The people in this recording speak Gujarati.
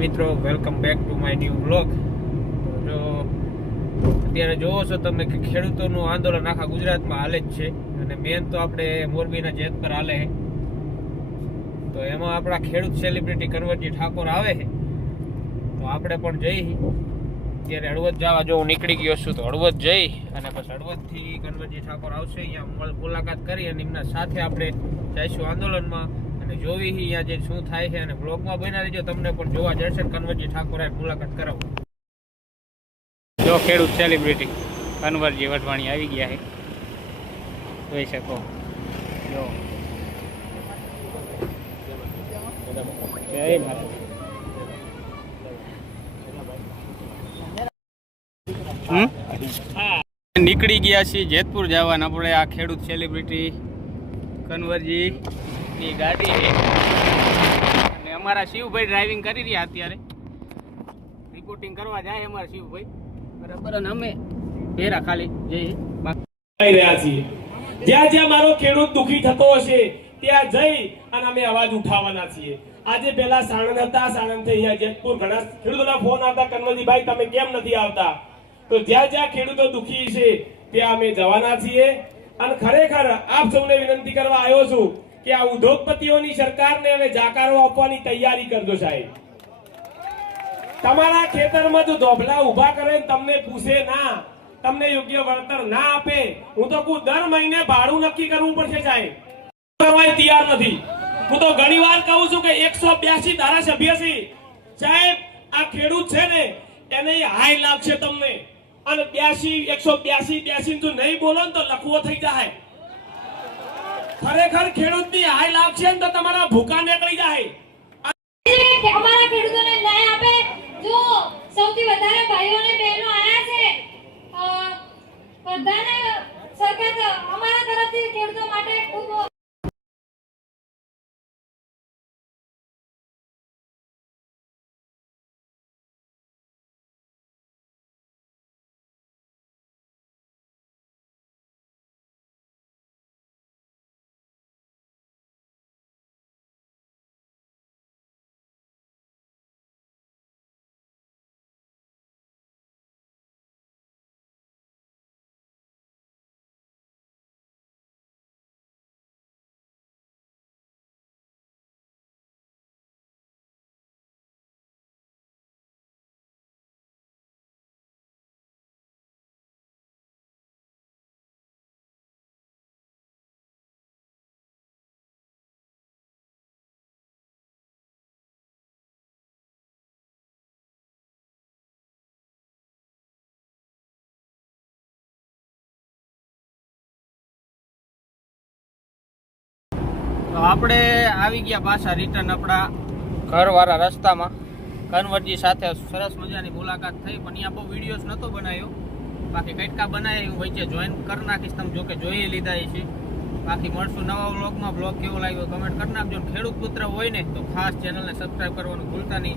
મિત્રો welcome back to my new vlog. જો અત્યારે જોવો છો તમે કે ખેડૂતોનું આંદોલન આખા ગુજરાતમાં હાલે જ છે અને મેન તો આપણે મોરબીના જેત પર હાલે છે। તો એમાં આપણા ખેડૂત સેલિબ્રિટી કન્વરજી ઠાકોર આવે છે તો આપણે પણ જઈ ત્યારે હળવદ જવા જો હું નીકળી ગયો છું તો હળવદ જઈ અને બસ હળવદથી કન્વરજી ઠાકોર આવશે, અહીંયા મુલાકાત કરી અને એમના સાથે આપણે જઈશું આંદોલનમાં અને જોવી અહીંયા જે શું થાય છે અને બ્લોગમાં બના રહેજો, તમને પણ જોવા જશે કન્વરજી ઠાકોર મુલાકાત કરાવો। જો ખેડૂત સેલિબ્રિટી કન્વરજી વઢવાણી આવી ગયા છે, જોઈ શકો જો જય માતા। નીકળી ગયા છીએ જેતપુર જવાના આપણે। આ ખેડૂત સેલિબ્રિટી કન્વરજી ની ગાડી છે અને અમારા શિવભાઈ ડ્રાઇવિંગ કરી રહ્યા અત્યારે, રિપોર્ટિંગ કરવા જાય અમારા શિવભાઈ બરાબર અને અમે ભેરા ખાલી જઈએ રહ્યા છીએ। જ્યાં જ્યાં મારો ખેડૂત દુખી થતો હશે ત્યાં જઈ અને અમે અવાજ ઉઠાવવાના છીએ। આજે પહેલા સાણંદ હતા, સાણંદથી અહીંયા જેતપુર ઘણા ખેડૂતોના ફોન આવતા, કન્વરજીભાઈ તમે કેમ નથી આવતા? તો જ્યાં જ્યાં ખેડૂતો દુખી છે ત્યાં અમે જવાના છીએ અને ખરેખર આપ સૌને વિનંતી કરવા આવ્યો છું કે આ ઉદ્યોગપતિઓની સરકારને હવે જાકારો આપવાની તૈયારી કરજો સાહેબ। તમારા ખેતરમાં જો ધોબલા ઉભા કરે તમને પૂછે ના, તમને યોગ્ય વળતર ના આપે, હું તો કહું દર મહિને ભાડું નક્કી કરવું પડશે સાહેબ, કરવા તૈયાર નથી। હું તો ઘણીવાર કહું છું કે 182 ધારાસભ્ય છે સાહેબ, આ ખેડૂત છે ને એને હાઈ લાગશે તમને અને 182 જો નહીં બોલો ને તો લખવો થઈ જાય। ખરેખર ખેડૂતની હાઈ લાગશે ને તો તમારા ભૂકા નીકળી જાય। અમારા ખેડૂતોને ન્યાય આપે। જો સૌથી વધારે ભાઈઓ અને બહેનો આયા છે, બધાને સરકાર અમારા તરફથી ખેડૂતો માટે ખૂબ તો આપણે આવી ગયા પાછા રિટર્ન આપણા ઘરવાળા રસ્તામાં। કન્વરજી સાથે સરસ મજાની મુલાકાત થઈ, પણ અહીંયા બહુ વિડીયોઝ નહોતો બનાવ્યો, બાકી કટકા બનાવી હું વચ્ચે જોઈન કરી નાખીશ, તમે જો કે જોઈ લીધા છે। બાકી મળશું નવા વ્લોગમાં। વ્લોગ કેવો લાગ્યો કમેન્ટ કરી નાખજો। ખેડૂત પુત્ર હોય ને તો ખાસ ચેનલને સબસ્ક્રાઈબ કરવાનું ભૂલતા નહીં।